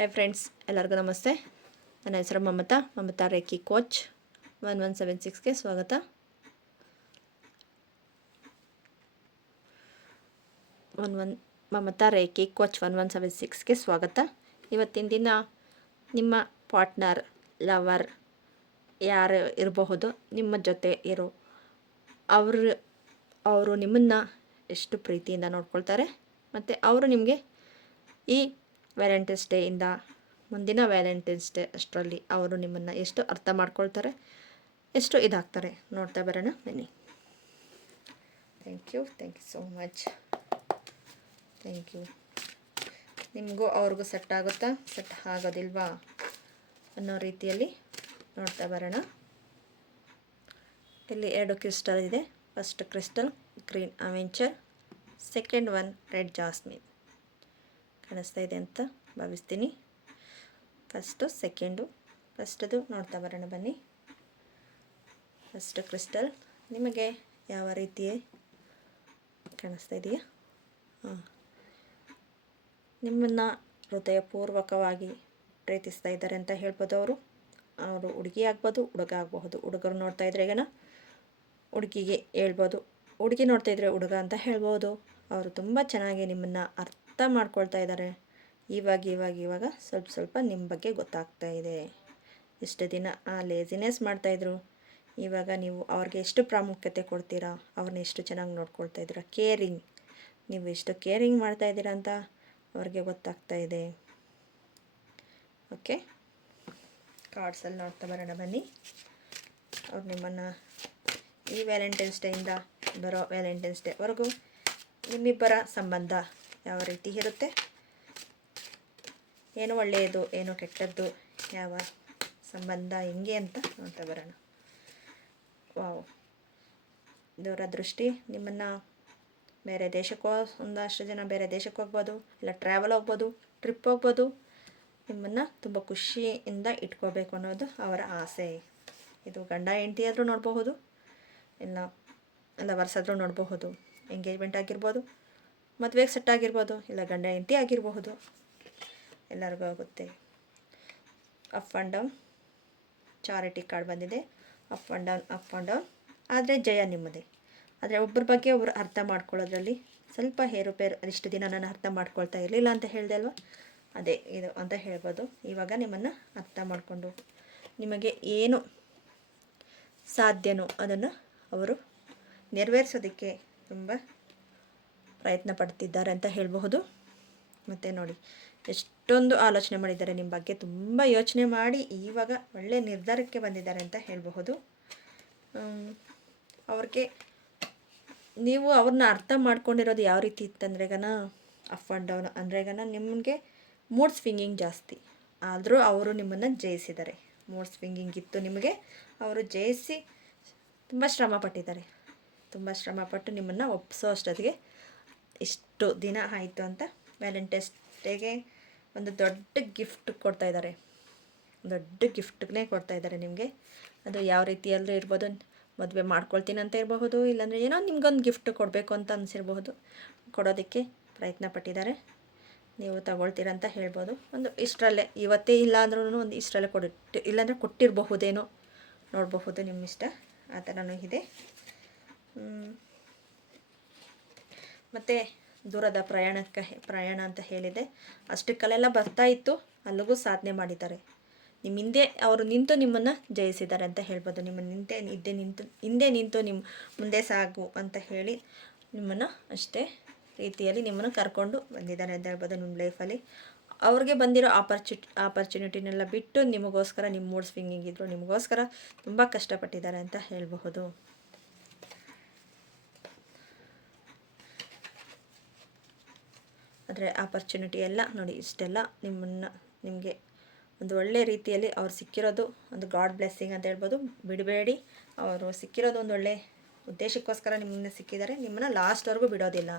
Hi friends, ಎಲ್ಲರಿಗೂ ನಮಸ್ತೆ. ನನ್ನ ಹೆಸರು ಮಮತಾ ರೇಖಿ ಕೋಚ್ 1176ಗೆ ಸ್ವಾಗತ. ಮಮತಾ ರೇಖಿ ಕೋಚ್ 1176ಗೆ ಸ್ವಾಗತ. ಇವತ್ತಿನ ದಿನ ನಿಮ್ಮ ಪಾರ್ಟ್ನರ್, ಲವರ್ ಯಾರು ಇರಬಹುದು, ನಿಮ್ಮ ಜೊತೆ ಇರೋ ಅವರು ನಿಮ್ಮನ್ನು ಎಷ್ಟು ಪ್ರೀತಿಯಿಂದ ನೋಡ್ಕೊಳ್ತಾರೆ ಮತ್ತು ಅವರು ನಿಮಗೆ ಈ ವ್ಯಾಲೆಂಟೈನ್ಸ್ ಡೇಯಿಂದ ಮುಂದಿನ ವ್ಯಾಲೆಂಟೈನ್ಸ್ ಡೇ ಅಷ್ಟರಲ್ಲಿ ಅವರು ನಿಮ್ಮನ್ನು ಎಷ್ಟು ಅರ್ಥ ಮಾಡ್ಕೊಳ್ತಾರೆ, ಎಷ್ಟು ಇದಾಗ್ತಾರೆ ನೋಡ್ತಾ ಬರೋಣ ಬನ್ನಿ. Thank you so much. Thank you. ನಿಮಗೂ ಅವ್ರಿಗೂ ಸೆಟ್ ಆಗುತ್ತಾ, ಸೆಟ್ ಆಗೋದಿಲ್ವಾ ಅನ್ನೋ ರೀತಿಯಲ್ಲಿ ನೋಡ್ತಾ ಬರೋಣ. ಇಲ್ಲಿ 2 ಕ್ರಿಸ್ಟಲ್ ಇದೆ. First crystal green aventurine, second one red jasmine. ಕಾಣಿಸ್ತಾ ಇದೆ ಅಂತ ಭಾವಿಸ್ತೀನಿ. ಫಸ್ಟದು ನೋಡ್ತಾ ಬರೋಣ ಬನ್ನಿ. ಫಸ್ಟ್ ಕ್ರಿಸ್ಟಲ್ ನಿಮಗೆ ಯಾವ ರೀತಿ ಕಾಣಿಸ್ತಾ ಇದೆಯಾ? ನಿಮ್ಮನ್ನು ಹೃದಯಪೂರ್ವಕವಾಗಿ ಪ್ರೀತಿಸ್ತಾ ಇದ್ದಾರೆ ಅಂತ ಹೇಳ್ಬೋದು. ಅವರು ಹುಡುಗಿ ಆಗ್ಬೋದು, ಹುಡುಗ ಆಗಬಹುದು. ಹುಡುಗರು ನೋಡ್ತಾ ಇದ್ರೆ ಈಗನ ಹುಡುಗಿಗೆ ಹೇಳ್ಬೋದು, ಹುಡುಗಿ ನೋಡ್ತಾ ಇದ್ರೆ ಹುಡುಗ ಅಂತ ಹೇಳ್ಬೋದು. ಅವರು ತುಂಬ ಚೆನ್ನಾಗಿ ನಿಮ್ಮನ್ನು ಅರ್ಥ ಮಾಡ್ಕೊಳ್ತಾ ಇದ್ದಾರೆ. ಇವಾಗ ಸ್ವಲ್ಪ ನಿಮ್ಮ ಬಗ್ಗೆ ಗೊತ್ತಾಗ್ತಾ ಇದೆ. ಇಷ್ಟು ದಿನ ಲೇಜಿನೆಸ್ ಮಾಡ್ತಾಯಿದ್ರು, ಇವಾಗ ನೀವು ಅವ್ರಿಗೆ ಎಷ್ಟು ಪ್ರಾಮುಖ್ಯತೆ ಕೊಡ್ತೀರಾ, ಅವ್ರನ್ನ ಎಷ್ಟು ಚೆನ್ನಾಗಿ ನೋಡ್ಕೊಳ್ತಾ ಇದ್ದೀರಾ, ನೀವು ಎಷ್ಟು ಕೇರಿಂಗ್ ಮಾಡ್ತಾಯಿದ್ದೀರಾ ಅಂತ ಅವ್ರಿಗೆ ಗೊತ್ತಾಗ್ತಾ ಇದೆ. ಓಕೆ, ಕಾರ್ಡ್ಸಲ್ಲಿ ನೋಡ್ತಾ ಬರೋಣ ಬನ್ನಿ. ಅವ್ರು ನಿಮ್ಮನ್ನು ಈ ವ್ಯಾಲೆಂಟೈನ್ಸ್ ಡೇಯಿಂದ ಬರೋ ವ್ಯಾಲೆಂಟೈನ್ಸ್ ಡೇವರೆಗೂ ನಿಮ್ಮಿಬ್ಬರ ಸಂಬಂಧ ಯಾವ ರೀತಿ ಇರುತ್ತೆ, ಏನು ಒಳ್ಳೆಯದು ಏನು ಕೆಟ್ಟದ್ದು, ಯಾವ ಸಂಬಂಧ ಹೆಂಗೆ ಅಂತ ನೋಡ್ತಾ ಬರೋಣ. ವಾವ್, ದೂರದೃಷ್ಟಿ. ನಿಮ್ಮನ್ನು ಬೇರೆ ದೇಶಕ್ಕೋ, ಒಂದಷ್ಟು ಜನ ಬೇರೆ ದೇಶಕ್ಕೆ ಹೋಗ್ಬೋದು, ಇಲ್ಲ ಟ್ರಾವೆಲ್ ಹೋಗ್ಬೋದು, ಟ್ರಿಪ್ ಹೋಗ್ಬೋದು. ನಿಮ್ಮನ್ನು ತುಂಬ ಖುಷಿಯಿಂದ ಇಟ್ಕೋಬೇಕು ಅನ್ನೋದು ಅವರ ಆಸೆ. ಇದು ಗಂಡ ಹೆಂಡತಿ ಆದರೂ ನೋಡಬಹುದು, ಇಲ್ಲ ವರ್ಷಾದರೂ ನೋಡಬಹುದು. ಎಂಗೇಜ್ಮೆಂಟ್ ಆಗಿರ್ಬೋದು, ಮದುವೆಗೆ ಸೆಟ್ ಆಗಿರ್ಬೋದು, ಇಲ್ಲ ಗಂಡ ಹೆಂಡತಿ ಆಗಿರಬಹುದು. ಎಲ್ಲರಿಗೂ ಆಗುತ್ತೆ. Up and down charity card ಬಂದಿದೆ. ಅಪ್ ಆ್ಯಂಡ್ ಡೌನ್ ಆದರೆ ಜಯ ನಿಮ್ಮದೇ. ಆದರೆ ಒಬ್ಬರ ಬಗ್ಗೆ ಒಬ್ಬರು ಅರ್ಥ ಮಾಡ್ಕೊಳ್ಳೋದ್ರಲ್ಲಿ ಸ್ವಲ್ಪ ಏರುಪೇರು. ಇಷ್ಟು ದಿನ ನಾನು ಅರ್ಥ ಮಾಡ್ಕೊಳ್ತಾ ಇರಲಿಲ್ಲ ಅಂತ ಹೇಳಿದೆ ಅಲ್ವಾ, ಅದೇ ಇದು ಅಂತ ಹೇಳ್ಬೋದು. ಇವಾಗ ನಿಮ್ಮನ್ನು ಅರ್ಥ ಮಾಡಿಕೊಂಡು ನಿಮಗೆ ಏನು ಸಾಧ್ಯನೋ ಅದನ್ನು ಅವರು ನೆರವೇರಿಸೋದಕ್ಕೆ ತುಂಬ ಪ್ರಯತ್ನ ಪಡ್ತಿದ್ದಾರೆ ಅಂತ ಹೇಳಬಹುದು. ಮತ್ತು ನೋಡಿ, ಎಷ್ಟೊಂದು ಆಲೋಚನೆ ಮಾಡಿದ್ದಾರೆ ನಿಮ್ಮ ಬಗ್ಗೆ. ತುಂಬ ಯೋಚನೆ ಮಾಡಿ ಇವಾಗ ಒಳ್ಳೆಯ ನಿರ್ಧಾರಕ್ಕೆ ಬಂದಿದ್ದಾರೆ ಅಂತ ಹೇಳಬಹುದು. ಅವ್ರಿಗೆ ನೀವು ಅವ್ರನ್ನ ಅರ್ಥ ಮಾಡ್ಕೊಂಡಿರೋದು ಯಾವ ರೀತಿ ಇತ್ತಂದ್ರೆಗನ ಅಪ್ ಆ್ಯಂಡ್ ಡೌನ್ ಅಂದ್ರೆಗನ ನಿಮಗೆ ಮೂಡ್ ಸ್ವಿಂಗಿಂಗ್ ಜಾಸ್ತಿ. ಆದರೂ ಅವರು ನಿಮ್ಮನ್ನು ಜಯಿಸಿದ್ದಾರೆ. ಮೂಡ್ ಸ್ವಿಂಗಿಂಗ್ ಇತ್ತು ನಿಮಗೆ, ಅವರು ಜಯಿಸಿ ತುಂಬ ಶ್ರಮ ಪಟ್ಟಿದ್ದಾರೆ. ತುಂಬ ಶ್ರಮಪಟ್ಟು ನಿಮ್ಮನ್ನು ಒಪ್ಪಿಸೋ ಅಷ್ಟೊತ್ತಿಗೆ ಇಷ್ಟು ದಿನ ಆಯಿತು ಅಂತ ವ್ಯಾಲೆಂಟೈನ್ಸ್ ಡೇಗೆ ಒಂದು ದೊಡ್ಡ ಗಿಫ್ಟ್ ಕೊಡ್ತಾಯಿದ್ದಾರೆ. ದೊಡ್ಡ ಗಿಫ್ಟನ್ನೇ ಕೊಡ್ತಾಯಿದ್ದಾರೆ ನಿಮಗೆ. ಅದು ಯಾವ ರೀತಿಯಲ್ಲೂ ಇರ್ಬೋದು. ಮದುವೆ ಮಾಡ್ಕೊಳ್ತೀನಿ ಅಂತ ಇರಬಹುದು, ಇಲ್ಲಾಂದರೆ ಏನೋ ನಿಮ್ಗೊಂದು ಗಿಫ್ಟ್ ಕೊಡಬೇಕು ಅಂತ ಅನಿಸಿರ್ಬಹುದು. ಕೊಡೋದಕ್ಕೆ ಪ್ರಯತ್ನ ಪಟ್ಟಿದ್ದಾರೆ. ನೀವು ತಗೊಳ್ತೀರಂತ ಹೇಳ್ಬೋದು. ಒಂದು ಇಷ್ಟರಲ್ಲೇ, ಇವತ್ತೇ ಇಲ್ಲ ಅಂದ್ರೂ ಒಂದು ಇಷ್ಟರಲ್ಲೇ ಇಲ್ಲಾಂದರೆ ಕೊಟ್ಟಿರಬಹುದೇನೋ, ನೋಡಬಹುದು, ನಿಮ್ಮ ಇಷ್ಟ. ಆ ಥರನೂ ಇದೆ. ಮತ್ತು ದೂರದ ಪ್ರಯಾಣ ಅಂತ ಹೇಳಿದೆ. ಅಷ್ಟಕ್ಕಲ್ಲೆಲ್ಲ ಬರ್ತಾ ಇತ್ತು, ಅಲ್ಲಿಗೂ ಸಾಧನೆ ಮಾಡಿದ್ದಾರೆ. ನಿಮ್ಮ ಹಿಂದೆ ಅವರು ನಿಂತು ನಿಮ್ಮನ್ನು ಜಯಿಸಿದ್ದಾರೆ ಅಂತ ಹೇಳ್ಬೋದು. ನಿಮ್ಮನ್ನು ಹಿಂದೆ ನಿಂತು ನಿಮ್ಮ ಮುಂದೆ ಸಾಗು ಅಂತ ಹೇಳಿ ನಿಮ್ಮನ್ನು ಅಷ್ಟೇ ರೀತಿಯಲ್ಲಿ ನಿಮ್ಮನ್ನು ಕರ್ಕೊಂಡು ಬಂದಿದ್ದಾರೆ ಅಂತ ಹೇಳ್ಬೋದು. ನಿಮ್ಮ ಲೈಫಲ್ಲಿ ಅವ್ರಿಗೆ ಬಂದಿರೋ ಆಪರ್ಚುನಿಟಿನೆಲ್ಲ ಬಿಟ್ಟು ನಿಮಗೋಸ್ಕರ, ನಿಮ್ಮ ಮೂಡ್ ಸ್ವಿಂಗಿಂಗ್ ಇದ್ದರು ನಿಮಗೋಸ್ಕರ ತುಂಬ ಕಷ್ಟಪಟ್ಟಿದ್ದಾರೆ ಅಂತ ಹೇಳಬಹುದು. ಆದರೆ ಆಪರ್ಚುನಿಟಿ ಎಲ್ಲ ನೋಡಿ, ಇಷ್ಟೆಲ್ಲ ನಿಮಗೆ ಒಂದು ಒಳ್ಳೆಯ ರೀತಿಯಲ್ಲಿ ಅವ್ರು ಸಿಕ್ಕಿರೋದು ಒಂದು ಗಾಡ್ ಬ್ಲೆಸ್ಸಿಂಗ್ ಅಂತ ಹೇಳ್ಬೋದು. ಬಿಡಬೇಡಿ, ಅವರು ಸಿಕ್ಕಿರೋದು ಒಂದು ಒಳ್ಳೆ ಉದ್ದೇಶಕ್ಕೋಸ್ಕರ ನಿಮ್ಮನ್ನು ಸಿಕ್ಕಿದ್ದಾರೆ. ನಿಮ್ಮನ್ನು ಲಾಸ್ಟ್ವರೆಗೂ ಬಿಡೋದಿಲ್ಲ.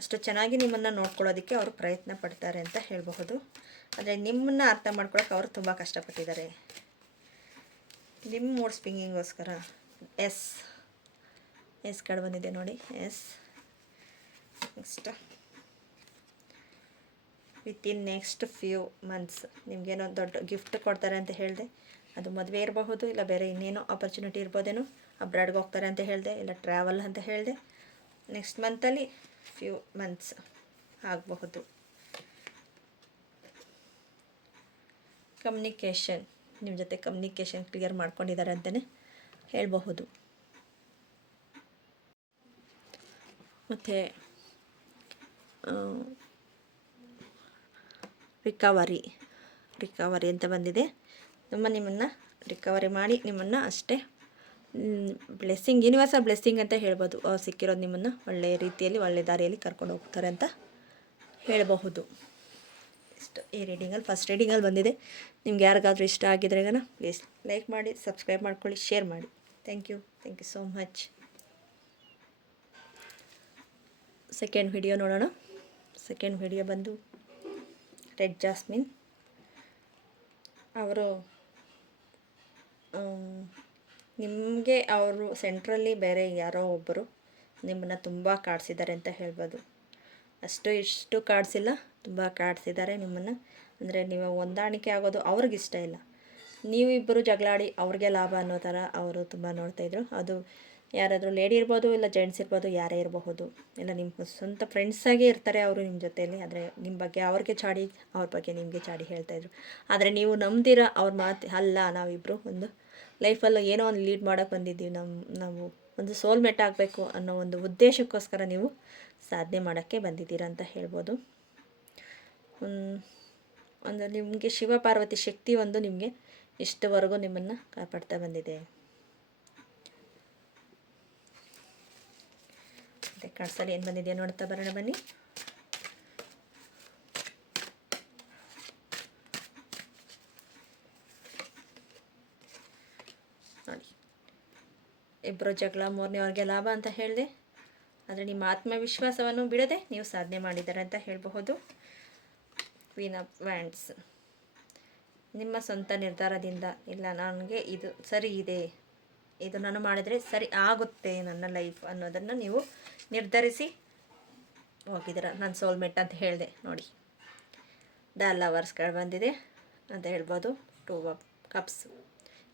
ಅಷ್ಟು ಚೆನ್ನಾಗಿ ನಿಮ್ಮನ್ನು ನೋಡ್ಕೊಳ್ಳೋದಕ್ಕೆ ಅವರು ಪ್ರಯತ್ನ ಪಡ್ತಾರೆ ಅಂತ ಹೇಳಬಹುದು. ಆದರೆ ನಿಮ್ಮನ್ನು ಅರ್ಥ ಮಾಡ್ಕೊಳ್ಳೋಕೆ ಅವರು ತುಂಬ ಕಷ್ಟಪಟ್ಟಿದ್ದಾರೆ ನಿಮ್ಮ ಮೂಡ್ ಸ್ವಿಂಗಿಂಗೋಸ್ಕರ. ಎಸ್ ಕಾರ್ಡ್ ಬಂದಿದೆ ನೋಡಿ. Next within next few months ನಿಮಗೇನೋ ದೊಡ್ಡ ಗಿಫ್ಟ್ ಕೊಡ್ತಾರೆ ಅಂತ ಹೇಳಿದೆ. ಅದು ಮದುವೆ ಇರಬಹುದು, ಇಲ್ಲ ಬೇರೆ ಇನ್ನೇನೋ ಆಪರ್ಚುನಿಟಿ ಇರ್ಬೋದೇನೋ. ಅಬ್ರಾಡ್ಗೆ ಹೋಗ್ತಾರೆ ಅಂತ ಹೇಳಿದೆ, ಇಲ್ಲ ಟ್ರಾವೆಲ್ ಅಂತ ಹೇಳಿದೆ. ನೆಕ್ಸ್ಟ್ ಮಂತಲ್ಲಿ ಫ್ಯೂ ಮಂತ್ಸ್ ಆಗಬಹುದು. ಕಮ್ಯುನಿಕೇಷನ್, ನಿಮ್ಮ ಜೊತೆ ಕಮ್ಯುನಿಕೇಷನ್ ಕ್ಲಿಯರ್ ಮಾಡ್ಕೊಂಡಿದ್ದಾರೆ ಅಂತಲೇ ಹೇಳಬಹುದು. ಮತ್ತು ರಿಕವರಿ ಅಂತ ಬಂದಿದೆ. ನಿಮ್ಮನ್ನು ರಿಕವರಿ ಮಾಡಿ ನಿಮ್ಮನ್ನು ಅಷ್ಟೇ ಬ್ಲೆಸ್ಸಿಂಗ್, ಯೂನಿವರ್ಸಲ್ ಬ್ಲೆಸ್ಸಿಂಗ್ ಅಂತ ಹೇಳ್ಬೋದು. ಸಿಕ್ಕಿರೋದು ನಿಮ್ಮನ್ನು ಒಳ್ಳೆಯ ರೀತಿಯಲ್ಲಿ ಒಳ್ಳೆಯ ದಾರಿಯಲ್ಲಿ ಕರ್ಕೊಂಡು ಹೋಗ್ತಾರೆ ಅಂತ ಹೇಳಬಹುದು. ಇಷ್ಟು ಈ ರೀಡಿಂಗಲ್ಲಿ ಫಸ್ಟ್ ರೀಡಿಂಗಲ್ಲಿ ಬಂದಿದೆ. ನಿಮ್ಗೆ ಯಾರಿಗಾದ್ರೂ ಇಷ್ಟ ಆಗಿದ್ರೆ ಪ್ಲೀಸ್ ಲೈಕ್ ಮಾಡಿ, ಸಬ್ಸ್ಕ್ರೈಬ್ ಮಾಡ್ಕೊಳ್ಳಿ, ಶೇರ್ ಮಾಡಿ. Thank you so much. Second video ನೋಡೋಣ. ಸೆಕೆಂಡ್ ವಿಡಿಯೋ ಬಂದು ರೆಡ್ ಜಾಸ್ಮಿನ್ ಅವರು ನಿಮಗೆ ಅವರು ಸೆಂಟ್ರಲ್ಲಿ ಬೇರೆ ಯಾರೋ ಒಬ್ಬರು ನಿಮ್ಮನ್ನು ತುಂಬ ಕಾಡಿಸಿದ್ದಾರೆ ಅಂತ ಹೇಳ್ಬೋದು. ಅಷ್ಟು ಇಷ್ಟು ಕಾಡಿಸಿಲ್ಲ, ತುಂಬ ಕಾಡಿಸಿದ್ದಾರೆ ನಿಮ್ಮನ್ನು. ಅಂದರೆ ನೀವು ಹೊಂದಾಣಿಕೆ ಆಗೋದು ಅವ್ರಿಗಿಷ್ಟ ಇಲ್ಲ. ನೀವಿಬ್ಬರು ಜಗಳಾಡಿ ಅವ್ರಿಗೆ ಲಾಭ ಅನ್ನೋ ಥರ ಅವರು ತುಂಬ ನೋಡ್ತಾಯಿದ್ರು. ಅದು ಯಾರಾದರೂ ಲೇಡಿ ಇರ್ಬೋದು, ಇಲ್ಲ ಜೆಂಟ್ಸ್ ಇರ್ಬೋದು, ಯಾರೇ ಇರಬಹುದು, ಇಲ್ಲ ನಿಮ್ಮ ಸ್ವಂತ ಫ್ರೆಂಡ್ಸಾಗೇ ಇರ್ತಾರೆ ಅವರು ನಿಮ್ಮ ಜೊತೆಯಲ್ಲಿ. ಆದರೆ ನಿಮ್ಮ ಬಗ್ಗೆ ಅವ್ರಿಗೆ ಚಾಡಿ, ಅವ್ರ ಬಗ್ಗೆ ನಿಮಗೆ ಚಾಡಿ ಹೇಳ್ತಾಯಿದ್ರು. ಆದರೆ ನೀವು ನಂಬ್ದಿರ ಅವ್ರ ಮಾತು, ಅಲ್ಲ ನಾವಿಬ್ಬರು ಒಂದು ಲೈಫಲ್ಲಿ ಏನೋ ಒಂದು ಲೀಡ್ ಮಾಡೋಕ್ಕೆ ಬಂದಿದ್ದೀವಿ, ನಾವು ಒಂದು ಸೋಲ್ಮೇಟ್ ಆಗಬೇಕು ಅನ್ನೋ ಒಂದು ಉದ್ದೇಶಕ್ಕೋಸ್ಕರ ನೀವು ಸಾಧನೆ ಮಾಡೋಕ್ಕೆ ಬಂದಿದ್ದೀರ ಅಂತ ಹೇಳ್ಬೋದು. ಒಂದು ನಿಮಗೆ ಶಿವ ಪಾರ್ವತಿ ಶಕ್ತಿ ಒಂದು ನಿಮಗೆ ಇಷ್ಟವರೆಗೂ ನಿಮ್ಮನ್ನು ಕಾಪಾಡ್ತಾ ಬಂದಿದೆ. ಮತ್ತು ಕಾರ್ಡ್ಸಲ್ಲಿ ಏನು ಬಂದಿದೆಯಾ ನೋಡ್ತಾ ಬರೋಣ ಬನ್ನಿ. ನೋಡಿ, ಇಬ್ಬರು ಜಗಳ, ಮೂರನೇವ್ರಿಗೆ ಲಾಭ ಅಂತ ಹೇಳಿದೆ. ಆದರೆ ನಿಮ್ಮ ಆತ್ಮವಿಶ್ವಾಸವನ್ನು ಬಿಡದೆ ನೀವು ಸಾಧನೆ ಮಾಡಿದ್ದಾರೆ ಅಂತ ಹೇಳಬಹುದು. ಕ್ವೀನ್ ಆಫ್ ವ್ಯಾಂಡ್ಸ್, ನಿಮ್ಮ ಸ್ವಂತ ನಿರ್ಧಾರದಿಂದ, ಇಲ್ಲ ನನಗೆ ಇದು ಸರಿ ಇದೆ, ಇದು ನಾನು ಮಾಡಿದರೆ ಸರಿ ಆಗುತ್ತೆ ನನ್ನ ಲೈಫ್ ಅನ್ನೋದನ್ನು ನೀವು ನಿರ್ಧರಿಸಿ ಹೋಗಿದ್ದೀರ. ನನ್ನ ಸೋಲ್ಮೇಟ್ ಅಂತ ಹೇಳಿದೆ. ನೋಡಿ, ದ ಲವರ್ಸ್ಗಳು ಬಂದಿದೆ ಅಂತ ಹೇಳ್ಬೋದು. 2 ಆಫ್ ಕಪ್ಸ್,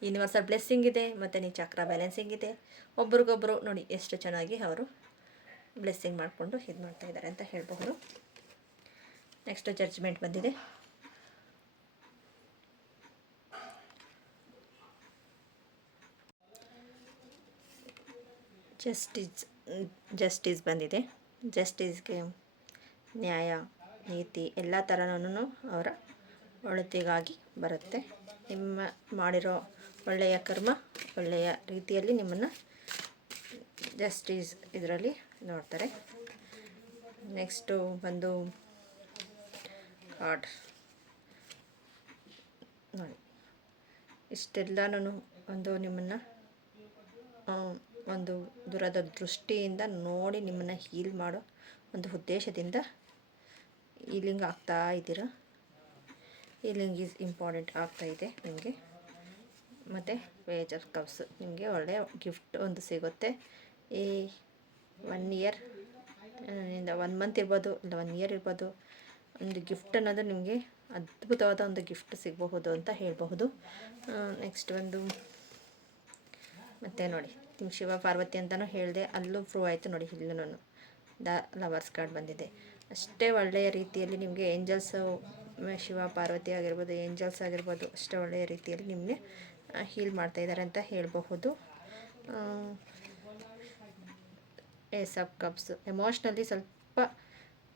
ಯೂನಿವರ್ಸಲ್ ಬ್ಲೆಸ್ಸಿಂಗ್ ಇದೆ, ಮತ್ತು ನೀವು ಚಕ್ರ ಬ್ಯಾಲೆನ್ಸಿಂಗ್ ಇದೆ. ಒಬ್ರಿಗೊಬ್ಬರು ನೋಡಿ ಎಷ್ಟು ಚೆನ್ನಾಗಿ ಅವರು ಬ್ಲೆಸ್ಸಿಂಗ್ ಮಾಡಿಕೊಂಡು ಇದು ಮಾಡ್ತಾಯಿದ್ದಾರೆ ಅಂತ ಹೇಳಬಹುದು. ನೆಕ್ಸ್ಟ್ ಜಡ್ಜ್ಮೆಂಟ್ ಬಂದಿದೆ. ಜಸ್ಟಿಸ್ ಬಂದಿದೆ. ಜಸ್ಟಿಸ್ಗೆ ನ್ಯಾಯ, ನೀತಿ ಎಲ್ಲ ಥರನೂ ಅವರ ಒಳಿತಿಗಾಗಿ ಬರುತ್ತೆ. ನಿಮ್ಮ ಮಾಡಿರೋ ಒಳ್ಳೆಯ ಕರ್ಮ ಒಳ್ಳೆಯ ರೀತಿಯಲ್ಲಿ ನಿಮ್ಮನ್ನು ಜಸ್ಟಿಸ್ ಇದರಲ್ಲಿ ನೋಡ್ತಾರೆ. ನೆಕ್ಸ್ಟು ಬಂದು ಕಾರ್ಡ್ ನೋಡಿ, ಇಷ್ಟೆಲ್ಲನೂ ಒಂದು ನಿಮ್ಮನ್ನು ಒಂದು ದೂರದ ದೃಷ್ಟಿಯಿಂದ ನೋಡಿ ನಿಮ್ಮನ್ನು ಹೀಲ್ ಮಾಡೋ ಒಂದು ಉದ್ದೇಶದಿಂದ ಹೀಲಿಂಗ್ ಆಗ್ತಾ ಇದ್ದೀರಾ. ಹೀಲಿಂಗ್ ಈಸ್ ಇಂಪಾರ್ಟೆಂಟ್ ಆಗ್ತಾಯಿದೆ ನಿಮಗೆ. ಮತ್ತು ಪೇಜ್ ಆಫ್ ಕಪ್ಸ್, ನಿಮಗೆ ಒಳ್ಳೆಯ ಗಿಫ್ಟ್ ಒಂದು ಸಿಗುತ್ತೆ. ಈ 1 ಇಯರ್ ಇಂದ 1 ಮಂತ್ ಇರ್ಬೋದು, ಇಲ್ಲ 1 ಇಯರ್ ಇರ್ಬೋದು, ಒಂದು ಗಿಫ್ಟ್ ಅನ್ನೋದು ನಿಮಗೆ ಅದ್ಭುತವಾದ ಒಂದು ಗಿಫ್ಟ್ ಸಿಗಬಹುದು ಅಂತ ಹೇಳಬಹುದು. ನೆಕ್ಸ್ಟ್ ಒಂದು ಮತ್ತು ನೋಡಿ, ನಿಮ್ಮ ಶಿವ ಪಾರ್ವತಿ ಅಂತಲೂ ಹೇಳಿದೆ, ಅಲ್ಲೂ ಪ್ರೂವ್ ಆಯಿತು. ನೋಡಿ, ಇಲ್ಲೂ ದ ಲವರ್ಸ್ ಕಾರ್ಡ್ ಬಂದಿದೆ. ಅಷ್ಟೇ ಒಳ್ಳೆಯ ರೀತಿಯಲ್ಲಿ ನಿಮಗೆ ಏಂಜಲ್ಸು, ಶಿವ ಪಾರ್ವತಿ ಆಗಿರ್ಬೋದು, ಏಂಜಲ್ಸ್ ಆಗಿರ್ಬೋದು, ಅಷ್ಟೇ ಒಳ್ಳೆಯ ರೀತಿಯಲ್ಲಿ ನಿಮಗೆ ಹೀಲ್ ಮಾಡ್ತಾಯಿದ್ದಾರೆ ಅಂತ ಹೇಳಬಹುದು. ಏಸ್ ಆಫ್ ಕಪ್ಸ್, ಎಮೋಷ್ನಲಿ ಸ್ವಲ್ಪ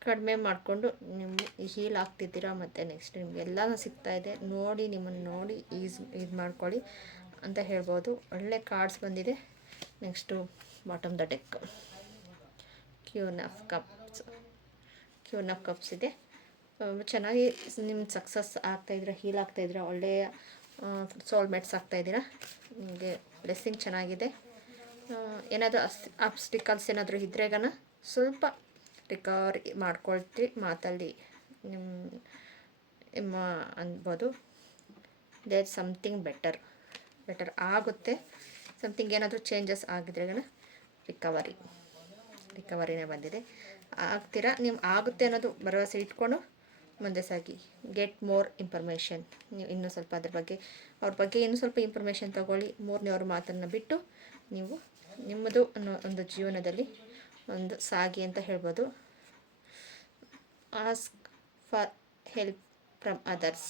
ಕಡಿಮೆ ಮಾಡಿಕೊಂಡು ನಿಮಗೆ ಹೀಲ್ ಆಗ್ತಿದ್ದೀರಾ. ಮತ್ತು ನೆಕ್ಸ್ಟ್ ನಿಮಗೆ ಎಲ್ಲನೂ ಸಿಗ್ತಾಯಿದೆ. ನೋಡಿ, ನಿಮ್ಮನ್ನು ನೋಡಿ ಇದು ಮಾಡ್ಕೊಳ್ಳಿ ಅಂತ ಹೇಳ್ಬೋದು. ಒಳ್ಳೆ ಕಾರ್ಡ್ಸ್ ಬಂದಿದೆ. Next bottom the deck, queen of cups ಇದೆ. ಚೆನ್ನಾಗಿ ನಿಮ್ಮ ಸಕ್ಸಸ್ ಆಗ್ತಾಯಿದ್ದೀರಾ, ಹೀಲ್ ಆಗ್ತಾಯಿದ್ದೀರಾ, ಒಳ್ಳೆಯ ಸೋಲ್ಮೇಟ್ಸ್ ಆಗ್ತಾಯಿದ್ದೀರಾ. ನಿಮಗೆ ಬ್ಲೆಸ್ಸಿಂಗ್ ಚೆನ್ನಾಗಿದೆ. ಏನಾದರೂ ಅಬ್ಸ್ಟಿಕಲ್ಸ್ ಏನಾದರೂ ಇದ್ರೆಗನ ಸ್ವಲ್ಪ ರಿಕವರಿ ಮಾಡ್ಕೊಳ್ತಿ ಮಾತಲ್ಲಿ ನಿಮ್ಮ ಅನ್ಬೋದು. ದೇರ್ ಸಮಥಿಂಗ್ ಬೆಟರ್ ಆಗುತ್ತೆ. ಸಮಥಿಂಗ್ ಏನಾದರೂ ಚೇಂಜಸ್ ಆಗಿದ್ರೆಗನ ರಿಕವರಿನೇ ಬಂದಿದೆ. ಆಗ್ತೀರಾ, ನೀವು ಆಗುತ್ತೆ ಅನ್ನೋದು ಭರವಸೆ ಇಟ್ಕೊಂಡು ಮುಂದೆ ಸಾಗಿ ಗೆಟ್ ಮೋರ್ ಇನ್ಫಾರ್ಮೇಷನ್. ನೀವು ಇನ್ನೂ ಸ್ವಲ್ಪ ಅದ್ರ ಬಗ್ಗೆ ಅವ್ರ ಬಗ್ಗೆ ಇನ್ನೂ ಸ್ವಲ್ಪ ಇನ್ಫಾರ್ಮೇಷನ್ ತಗೊಳ್ಳಿ. ಮೂರನೇವ್ರ ಮಾತನ್ನು ಬಿಟ್ಟು ನೀವು ನಿಮ್ಮದು ಅನ್ನೋ ಒಂದು ಜೀವನದಲ್ಲಿ ಒಂದು ಸಾಗಿ ಅಂತ ಹೇಳ್ಬೋದು. Ask for help from others.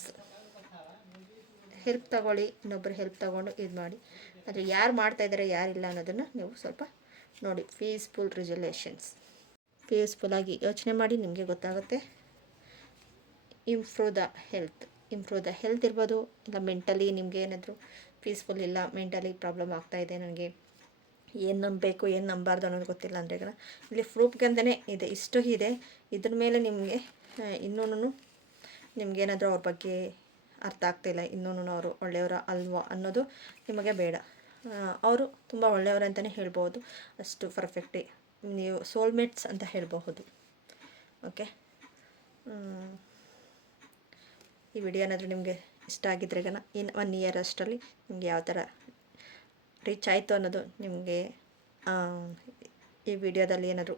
Help ತಗೊಳ್ಳಿ, ಇನ್ನೊಬ್ಬರು ಹೆಲ್ಪ್ ತಗೊಂಡು ಇದು ಮಾಡಿ. ಆದರೆ ಯಾರು ಮಾಡ್ತಾಯಿದ್ದಾರೆ ಯಾರಿಲ್ಲ ಅನ್ನೋದನ್ನು ನೀವು ಸ್ವಲ್ಪ ನೋಡಿ. ಪೀಸ್ಫುಲ್ ರಿಸಲ್ಯೂಷನ್ಸ್, ಪೀಸ್ಫುಲ್ಲಾಗಿ ಯೋಚನೆ ಮಾಡಿ, ನಿಮಗೆ ಗೊತ್ತಾಗುತ್ತೆ. ಇಂಪ್ರೂವ್ ದ ಹೆಲ್ತ್ ಇರ್ಬೋದು. ಇಲ್ಲ ಮೆಂಟಲಿ ನಿಮಗೆ ಏನಾದರೂ ಪೀಸ್ಫುಲ್ ಇಲ್ಲ, ಮೆಂಟಲಿ ಪ್ರಾಬ್ಲಮ್ ಆಗ್ತಾಯಿದೆ, ನನಗೆ ಏನು ನಂಬಬೇಕು ಏನು ನಂಬಾರ್ದು ಅನ್ನೋದು ಗೊತ್ತಿಲ್ಲ ಅಂದರೆ ಇಲ್ಲಿ ಪ್ರೂಫ್ಗಂತಲೇ ಇದೆ, ಇಷ್ಟು ಇದೆ. ಇದ್ರ ಮೇಲೆ ನಿಮಗೆ ಇನ್ನೂ ನಿಮಗೇನಾದರೂ ಅವ್ರ ಬಗ್ಗೆ ಅರ್ಥ ಆಗ್ತಾಯಿಲ್ಲ, ಇನ್ನೂ ಅವರು ಒಳ್ಳೆಯವರ ಅಲ್ವಾ ಅನ್ನೋದು ನಿಮಗೆ ಬೇಡ. ಅವರು ತುಂಬ ಒಳ್ಳೆಯವರಂತಲೇ ಹೇಳ್ಬೋದು, ಅಷ್ಟು ಪರ್ಫೆಕ್ಟೇ. ನೀವು ಸೋಲ್ಮೇಟ್ಸ್ ಅಂತ ಹೇಳಬಹುದು. ಓಕೆ, ಈ ವಿಡಿಯೋ ಏನಾದರೂ ನಿಮಗೆ ಇಷ್ಟ ಆಗಿದ್ರೆ ಇನ್ 1 ಇಯರ್ ಅಷ್ಟರಲ್ಲಿ ನಿಮಗೆ ಯಾವ ಥರ ರೀಚ್ ಆಯಿತು ಅನ್ನೋದು ನಿಮಗೆ ಈ ವಿಡಿಯೋದಲ್ಲಿ ಏನಾದರೂ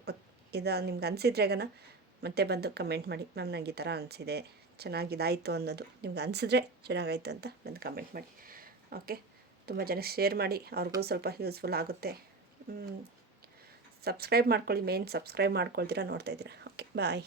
ನಿಮ್ಗೆ ಅನಿಸಿದ್ರೆ ಮತ್ತೆ ಬಂದು ಕಮೆಂಟ್ ಮಾಡಿ. ಮ್ಯಾಮ್ ನನಗೆ ಈ ಥರ ಅನಿಸಿದೆ, ಚೆನ್ನಾಗಿದಾಯಿತು ಅನ್ನೋದು ನಿಮ್ಗೆ ಅನಿಸಿದ್ರೆ ಚೆನ್ನಾಗಾಯಿತು ಅಂತ ಬಂದು ಕಮೆಂಟ್ ಮಾಡಿ. ಓಕೆ, ತುಂಬ ಜನಕ್ಕೆ ಶೇರ್ ಮಾಡಿ, ಅವ್ರಿಗೂ ಸ್ವಲ್ಪ ಯೂಸ್ಫುಲ್ ಆಗುತ್ತೆ. ಸಬ್ಸ್ಕ್ರೈಬ್ ಮಾಡ್ಕೊಳ್ಳಿ, ಮೇನ್ ಸಬ್ಸ್ಕ್ರೈಬ್ ಮಾಡ್ಕೊಳ್ತೀರಾ ನೋಡ್ತಾಯಿದ್ದೀರಾ. ಓಕೆ, ಬಾಯ್.